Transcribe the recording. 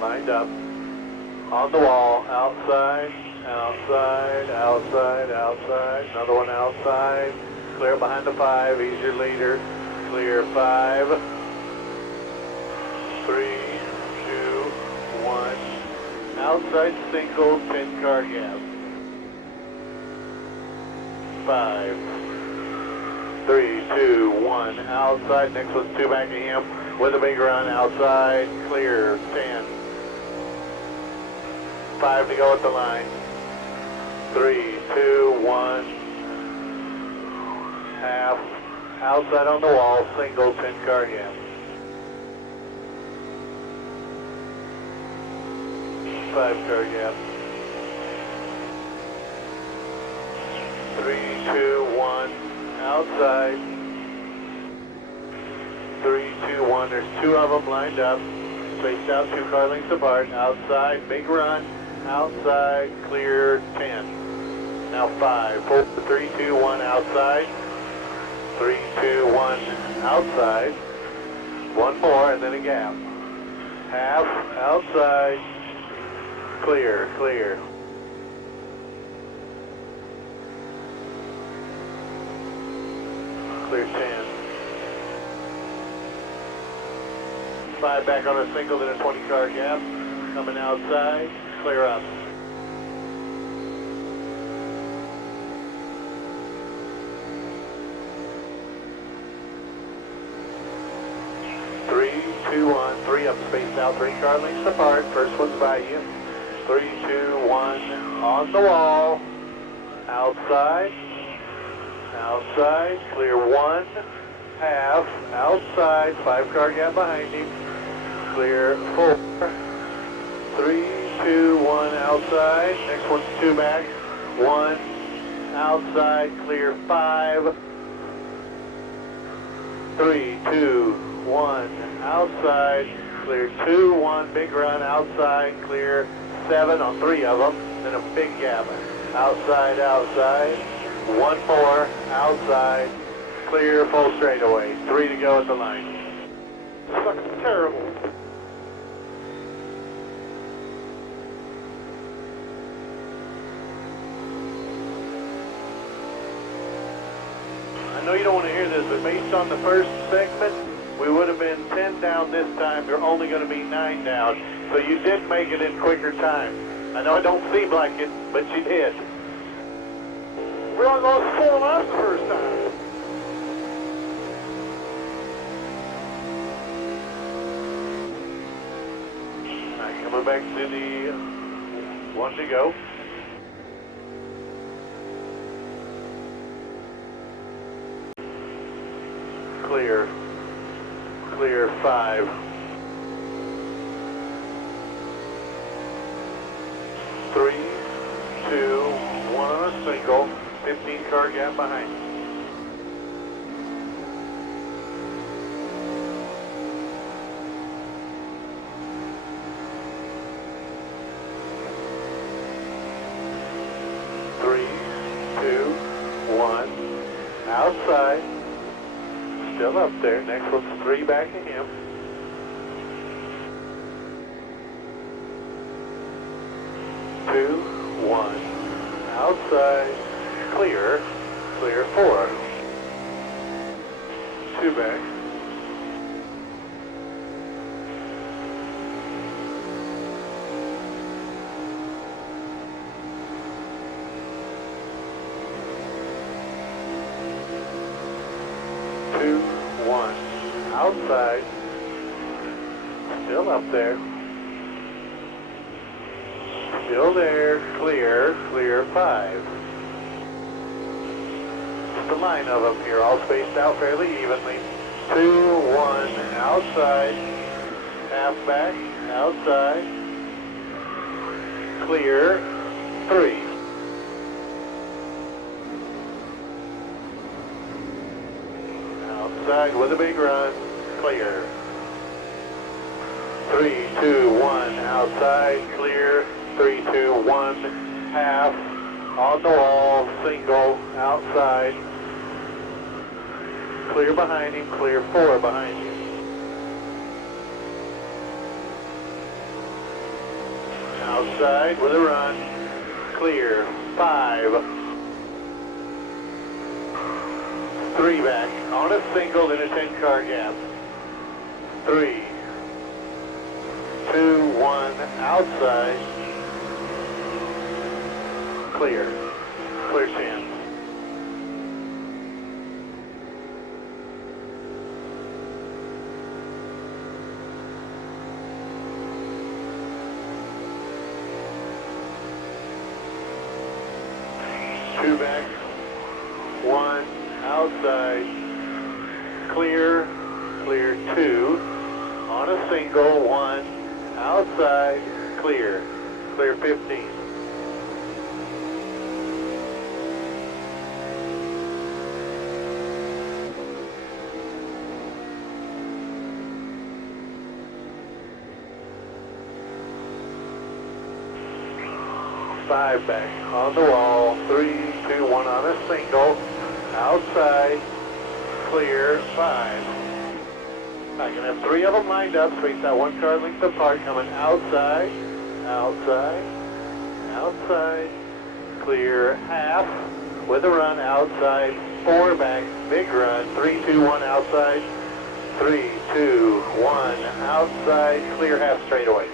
lined up. On the wall, outside, outside, outside, outside. Another one outside. Clear behind the 5. He's your leader. Clear 5. 3, 2, 1. Outside single, 10-car gap. 5, 3, 2, 1. Outside. Next one's 2 back of him with a big run. Outside. Clear. 10. 5 to go at the line. 3, 2, 1. Half. Outside on the wall. Single, 10-car gap. 5-car gap. 3, 2, 1. Outside. 3, 2, 1. There's 2 of them lined up. Spaced out 2 car lengths apart. Outside. Big run. Outside. Clear 10. Now 5. 4, 3, 2, 1. Outside. 3, 2, 1. Outside. One more and then a gap. Half. Outside. Clear. Clear. Clear 10. 5 back on a single, then a 20-car gap. Coming outside. Clear up. Three, 2, 1. 3 up, spaced out, 3 car lengths apart. First one's by you. 3, 2, 1. On the wall. Outside. Outside. Clear 1. Half. Outside. 5-car gap behind him. Clear 4. 3, 2, 1. Outside. Next one's 2 back. 1. Outside. Clear 5. 3, 2, 1. Outside. Clear 2, 1. Big run. Outside. Clear 7 on 3 of them. Then a big gap. Outside. Outside. 1 more. Outside. Clear full straightaway. 3 to go at the line. Sucks terrible. I know you don't want to hear this, but based on the first segment, we would have been 10 down this time. You're only going to be 9 down. So you did make it in quicker time. I know it don't seem like it, but you did. We only lost 4 laps the first time. All right, coming back to the 1 to go. Clear. Clear 5. 3, 2, 1 on a single. 15-car gap behind. 3, 2, 1. Outside. Still up there. Next one's 3 back of him. 2, 1. Outside. Clear. Clear 4. 2 back. 2, 1. Outside. Still up there. Still there. Clear. Clear 5. Just a line of them here, all spaced out fairly evenly. 2, 1. Outside. Half back. Outside. Clear. 3. Outside with a big run. Clear. 3, 2, 1. Outside. Clear. 3, 2, 1. Half. On the wall. Single. Outside. Clear behind him. Clear 4 behind him. outside with a run, clear, 5, 3 back, on a single in a 10-car gap, 3, 2, 1, outside, clear, clear chance. Two back, 1, outside, clear, clear 2, on a single, 1, outside, clear, clear 15. Five back on the wall, 3, 2, 1 on a single, outside, clear, 5. I can have 3 of them lined up, space out 1 car length apart, coming outside, outside, outside, clear, half, with a run, outside, 4 back, big run, 3, 2, 1 outside, 3, 2, 1 outside, clear half straightaway.